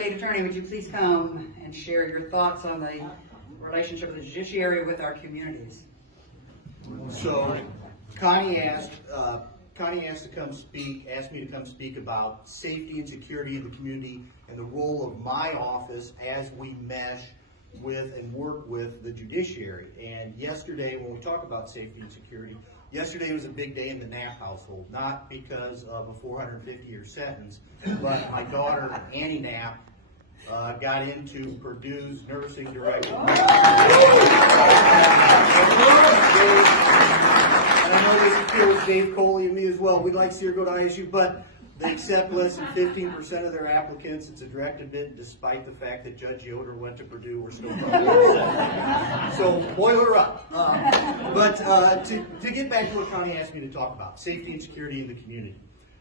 State Attorney, would you please come and share your thoughts on the relationship of the judiciary with our communities? So Connie asked to come speak, asked me to come speak about safety and security in the community and the role of my office as we mesh with and work with the judiciary. And yesterday, when we talk about safety and security, yesterday was a big day in the Knapp household, not because of a 450-year sentence, but my daughter, Annie Knapp, got into Purdue's nursing director. And I know this kills Dave Coley and me as well. We'd like to see her go to ISU, but they accept less than 15% of their applicants. It's a direct admit, despite the fact that Judge Yoder went to Purdue. We're still so boil her up. But to get back to what Connie asked me to talk about, safety and security in the community.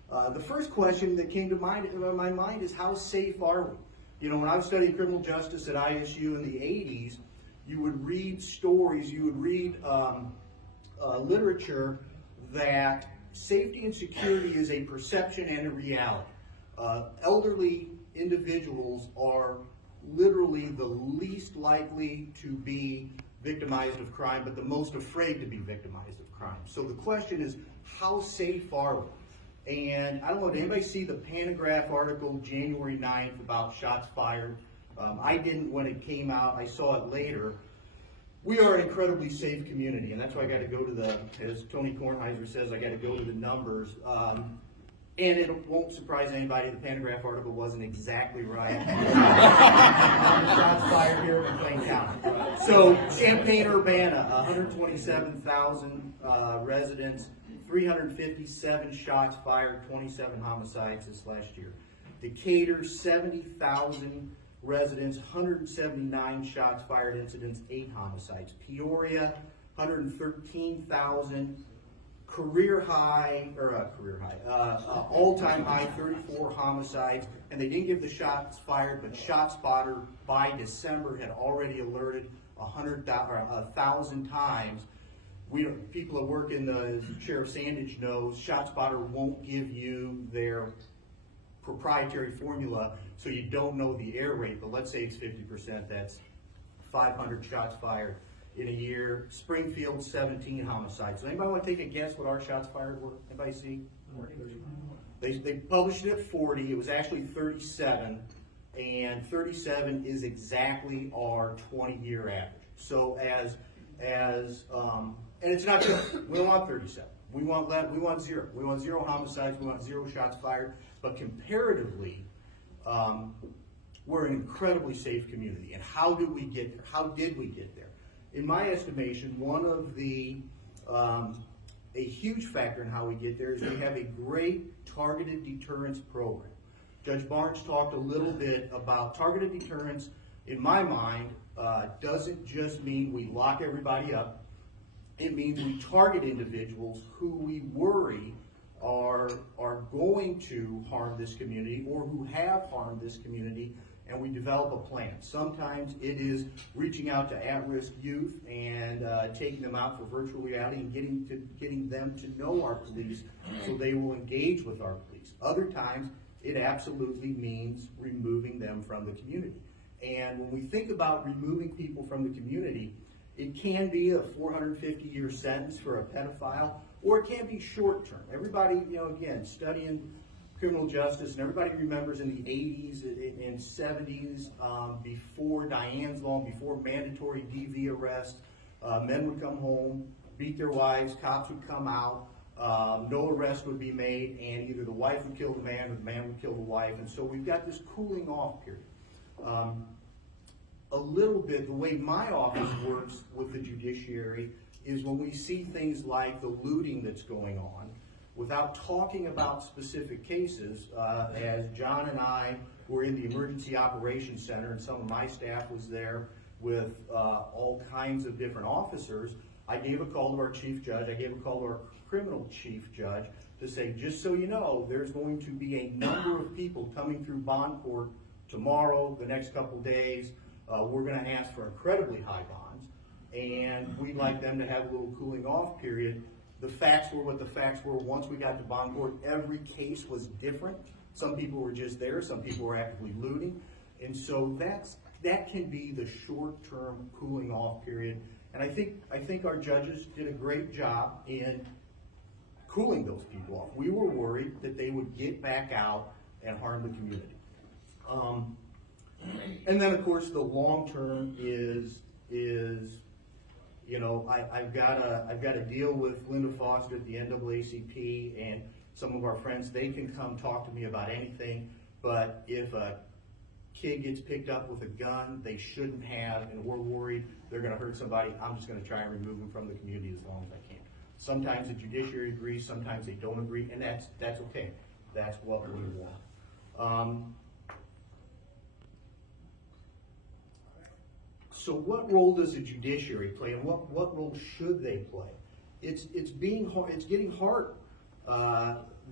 The first question that came to my mind is, how safe are we? You know, when I was studying criminal justice at ISU in the 80s, you would read stories, you would read literature that safety and security is a perception and a reality. Elderly individuals are literally the least likely to be victimized of crime, but the most afraid to be victimized of crime. So the question is, how safe are we? And I don't know, did anybody see the Panagraph article January 9th about shots fired? I didn't when it came out. I saw it later. We are an incredibly safe community, and that's why I got to go to the, as Tony Kornheiser says, I got to go to the numbers. And it won't surprise anybody, the Panagraph article wasn't exactly right. Shots fired here in McLean County. So Champaign-Urbana, 127,000 residents, 357 shots fired, 27 homicides this last year. Decatur, 70,000 residents, 179 shots fired incidents, 8 homicides. Peoria, 113,000, all-time high, 34 homicides. And they didn't give the shots fired, but ShotSpotter by December had already alerted 1,000 times. People that work in the Sheriff Sandage knows ShotSpotter won't give you their proprietary formula, so you don't know the error rate, but let's say it's 50%, that's 500 shots fired in a year. Springfield, 17 homicides. So anybody want to take a guess what our shots fired were? Anybody see? They published it at 40, it was actually 37, and 37 is exactly our 20-year average. So and it's not just, we don't want 37. We want zero. We want 0 homicides. We want 0 shots fired. But comparatively, we're an incredibly safe community. And how did we get there? How did we get there? In my estimation, one of the a huge factor in how we get there is we have a great targeted deterrence program. Judge Barnes talked a little bit about targeted deterrence. In my mind, doesn't just mean we lock everybody up. It means we target individuals who we worry are going to harm this community or who have harmed this community, and we develop a plan. Sometimes it is reaching out to at-risk youth and taking them out for virtual reality and getting them to know our police so they will engage with our police. Other times, it absolutely means removing them from the community. And when we think about removing people from the community, it can be a 450-year sentence for a pedophile, or it can be short-term. Everybody, again, studying criminal justice, and everybody remembers in the 80s and 70s, before Diane's Law, before mandatory DV arrest, men would come home, beat their wives, cops would come out, no arrest would be made, and either the wife would kill the man or the man would kill the wife. And so we've got this cooling off period. A little bit, the way my office works with the judiciary is when we see things like the looting that's going on, without talking about specific cases, as John and I were in the Emergency Operations Center and some of my staff was there with all kinds of different officers, I gave a call to our chief judge, I gave a call to our criminal chief judge to say, just so you know, there's going to be a number of people coming through bond court tomorrow, the next couple days. We're going to ask for incredibly high bonds, and we'd like them to have a little cooling off period. The facts were what the facts were. Once we got to bond court, every case was different. Some people were just there, some people were actively looting. And so that can be the short-term cooling off period. And I think our judges did a great job in cooling those people off. We were worried that they would get back out and harm the community. And then of course the long term is you know, I've got to deal with Linda Foster at the NAACP and some of our friends. They can come talk to me about anything, but if a kid gets picked up with a gun they shouldn't have, and we're worried they're going to hurt somebody, I'm just going to try and remove them from the community as long as I can. Sometimes the judiciary agrees, sometimes they don't agree, and that's okay. That's what we want. So what role does the judiciary play, and what role should they play? It's getting harder.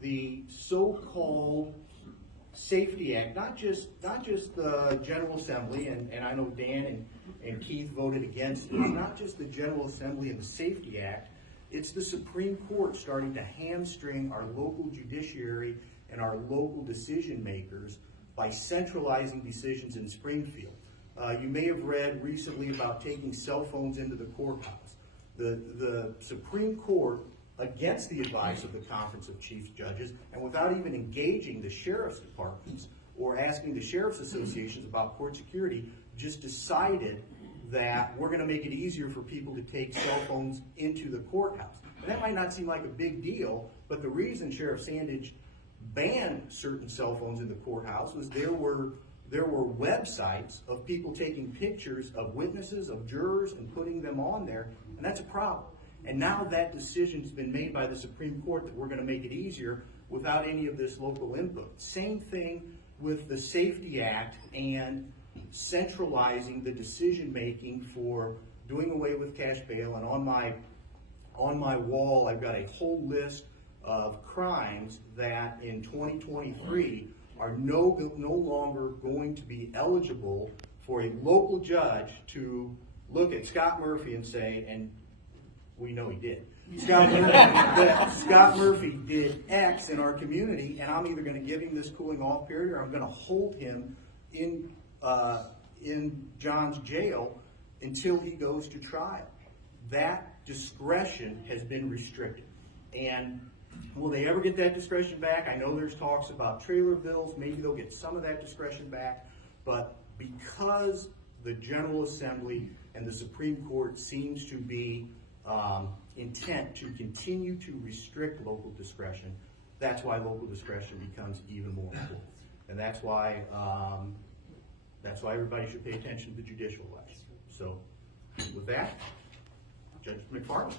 The so-called Safety Act, not just the General Assembly, and I know Dan and Keith voted against it. It's not just the General Assembly and the Safety Act. It's the Supreme Court starting to hamstring our local judiciary and our local decision makers by centralizing decisions in Springfield. You may have read recently about taking cell phones into the courthouse. The Supreme Court, against the advice of the Conference of Chief Judges, and without even engaging the sheriff's departments or asking the sheriff's associations about court security, just decided that we're going to make it easier for people to take cell phones into the courthouse. And that might not seem like a big deal, but the reason Sheriff Sandage banned certain cell phones in the courthouse was there were websites of people taking pictures of witnesses, of jurors, and putting them on there, and that's a problem. And now that decision's been made by the Supreme Court that we're going to make it easier without any of this local input. Same thing with the Safety Act and centralizing the decision making for doing away with cash bail. And on my wall I've got a whole list of crimes that in 2023 are no longer going to be eligible for a local judge to look at Scott Murphy and say, and we know he did, Scott Murphy did X in our community, and I'm either going to give him this cooling off period or I'm going to hold him in John's jail until he goes to trial. That discretion has been restricted. And will they ever get that discretion back? I know there's talks about trailer bills. Maybe they'll get some of that discretion back. But because the General Assembly and the Supreme Court seems to be intent to continue to restrict local discretion, that's why local discretion becomes even more important. And that's why everybody should pay attention to the judicial election. So with that, Judge McFarland.